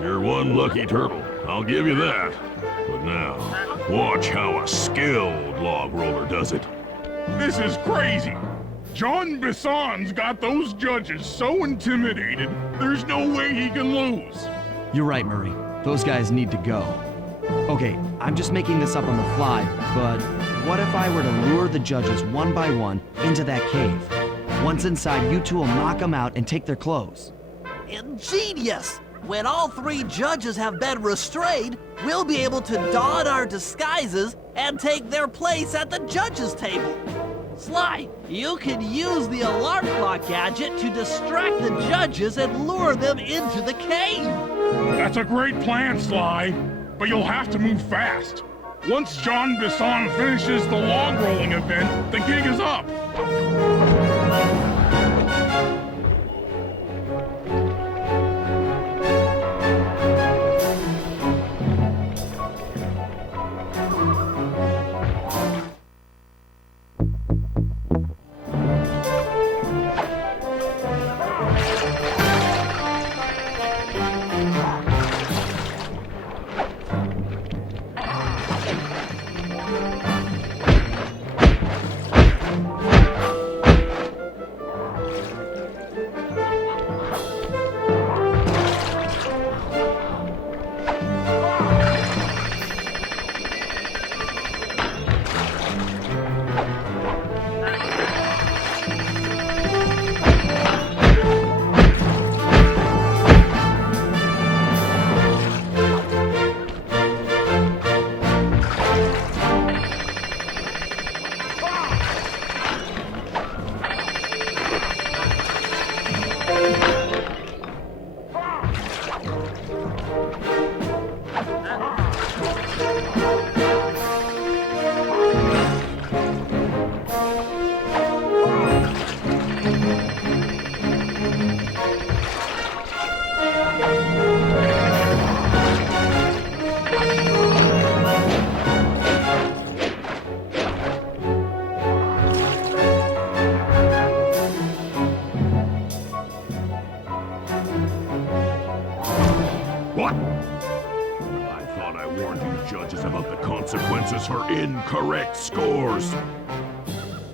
You're one lucky turtle, I'll give you that. But now, watch how a skilled log roller does it. This is crazy. John Bisson's got those judges so intimidated, there's no way he can lose. You're right, Murray. Those guys need to go. Okay, I'm just making this up on the fly, but what if I were to lure the judges one by one into that cave? Once inside, you two will knock them out and take their clothes. Ingenious! When all three judges have been restrained, we'll be able to don our disguises and take their place at the judges' table. Sly, you can use the alarm clock gadget to distract the judges and lure them into the cave. That's a great plan, Sly, but you'll have to move fast. Once John Bisson finishes the log rolling event, the gig is up. What? I thought I warned you judges about the consequences for incorrect scores.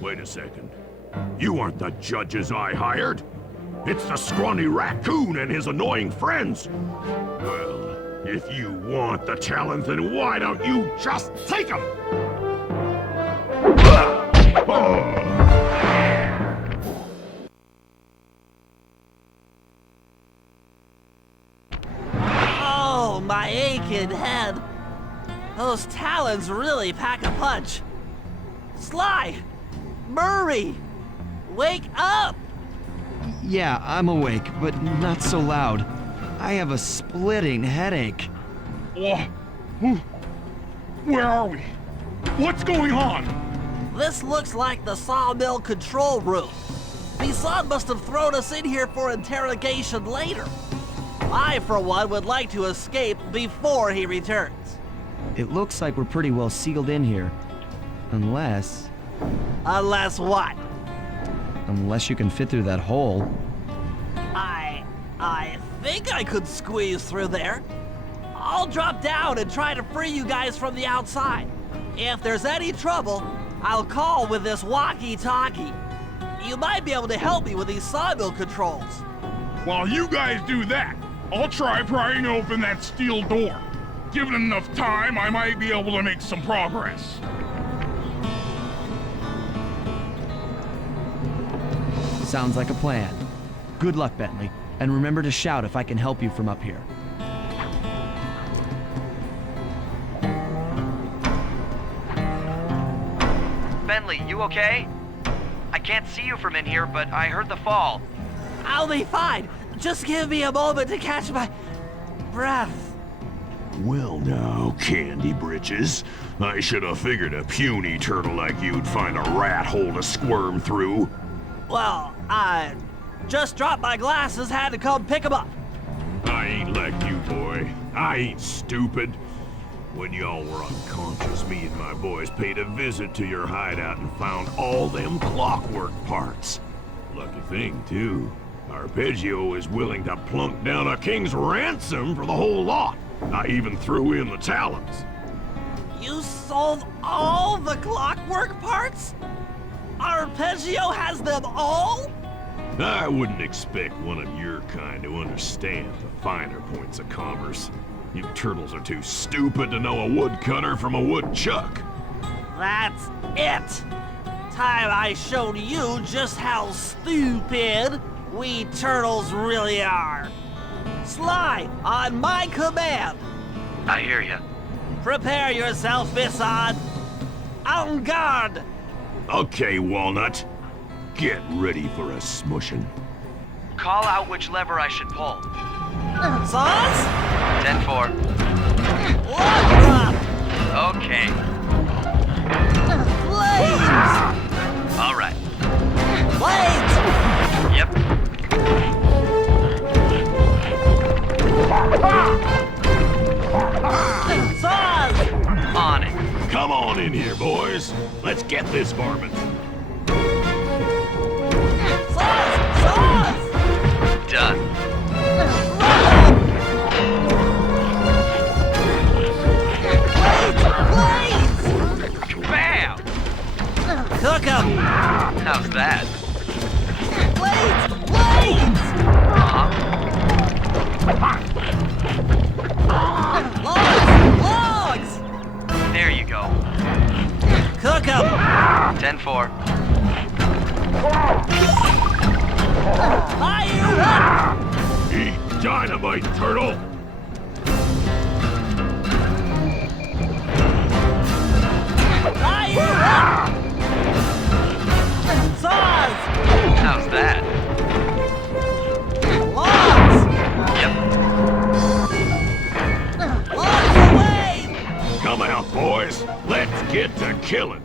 Wait a second. You aren't the judges I hired. It's the scrawny raccoon and his annoying friends. Well, if you want the challenge, then why don't you just take them? Oh, my aching head. Those talons really pack a punch. Sly! Murray! Wake up! Yeah, I'm awake, but not so loud. I have a splitting headache. Where are we? What's going on? This looks like the sawmill control room. Bison must have thrown us in here for interrogation later. I, for one, would like to escape before he returns. It looks like we're pretty well sealed in here. Unless Unless what? you can fit through that hole. I think I could squeeze through there. I'll drop down and try to free you guys from the outside. If there's any trouble, I'll call with this walkie-talkie. You might be able to help me with these sawmill controls. While you guys do that, I'll try prying open that steel door. Given enough time, I might be able to make some progress. Sounds like a plan. Good luck, Bentley, and remember to shout if I can help you from up here. Bentley, you okay? I can't see you from in here, but I heard the fall. I'll be fine. Just give me a moment to catch my breath. Well now, Candy Britches. I should have figured a puny turtle like you'd find a rat hole to squirm through. Well, I just dropped my glasses, had to come pick 'em up. I ain't like you, boy. I ain't stupid. When y'all were unconscious, me and my boys paid a visit to your hideout and found all them clockwork parts. Lucky thing, too. Arpeggio is willing to plunk down a king's ransom for the whole lot. I even threw in the talons. You sold all the clockwork parts? Arpeggio has them all? I wouldn't expect one of your kind to understand the finer points of commerce. You turtles are too stupid to know a woodcutter from a woodchuck. That's it. Time I showed you just how stupid we turtles really are. Sly, on my command. I hear you. Prepare yourself, Bison. En garde. Okay, Walnut. Get ready for a smushin'. Call out which lever I should pull. Sauce? 10-4. Lock drop. Okay. Blades. All right. Blades. Yep. Sauce. On it. Come on in here, boys. Let's get this varmint. Sauce. Sauce. Done. Bam! Cook 'em! How's that? Blades! Blades! Logs! Logs! There you go. Cook 'em! 10-4. Fire up! Eat dynamite, turtle! Fire up! Saws! How's that? Logs! Yep. Logs away! Come out, boys. Let's get to killing.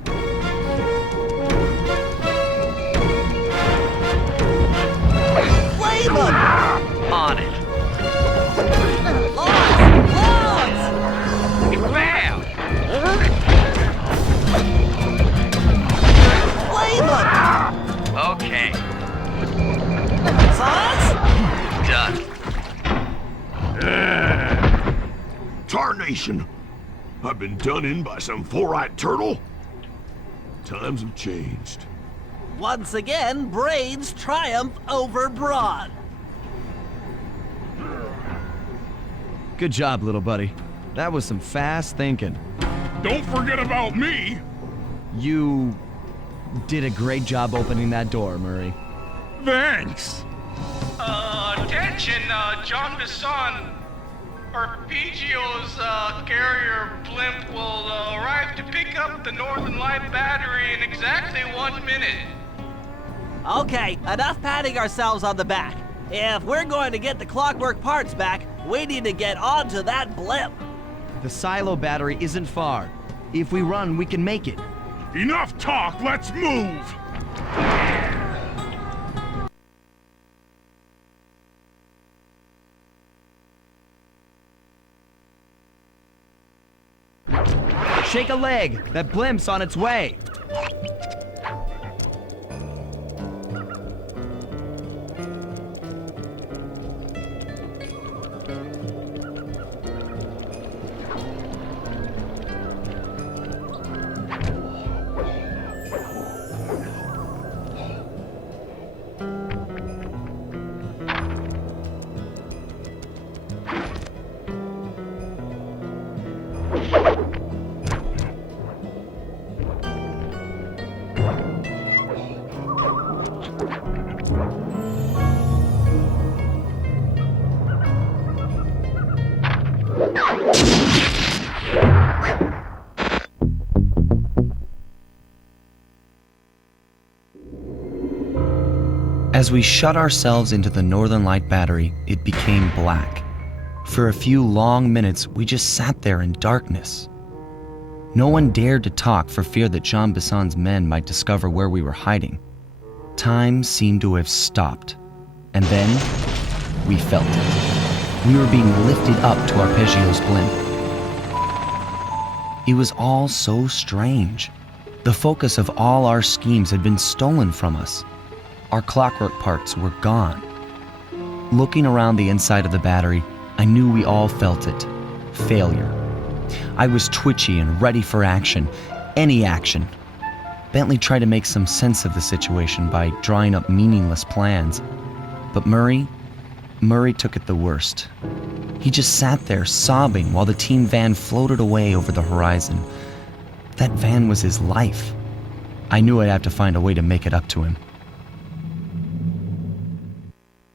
Flame 'em! On it. Logs! Logs! Bam! Flame 'em! Okay. Saws? Done. Tarnation! I've been done in by some four-eyed turtle? Times have changed. Once again, brains triumph over brawn. Good job, little buddy. That was some fast thinking. Don't forget about me. You did a great job opening that door, Murray. Thanks. Attention, John Bisson. Arpeggio's carrier blimp will arrive to pick up the Northern Light battery in exactly 1 minute. Okay, enough patting ourselves on the back. If we're going to get the clockwork parts back, we need to get onto that blimp. The silo battery isn't far. If we run, we can make it. Enough talk, let's move. Shake a leg! That blimp's on its way! As we shut ourselves into the Northern Light Battery, it became black. For a few long minutes, we just sat there in darkness. No one dared to talk for fear that Jean Bisson's men might discover where we were hiding. Time seemed to have stopped. And then, we felt it. We were being lifted up to Arpeggio's blimp. It was all so strange. The focus of all our schemes had been stolen from us. Our clockwork parts were gone. Looking around the inside of the battery, I knew we all felt it. Failure. I was twitchy and ready for action. Any action. Bentley tried to make some sense of the situation by drawing up meaningless plans. But Murray took it the worst. He just sat there sobbing while the team van floated away over the horizon. That van was his life. I knew I'd have to find a way to make it up to him.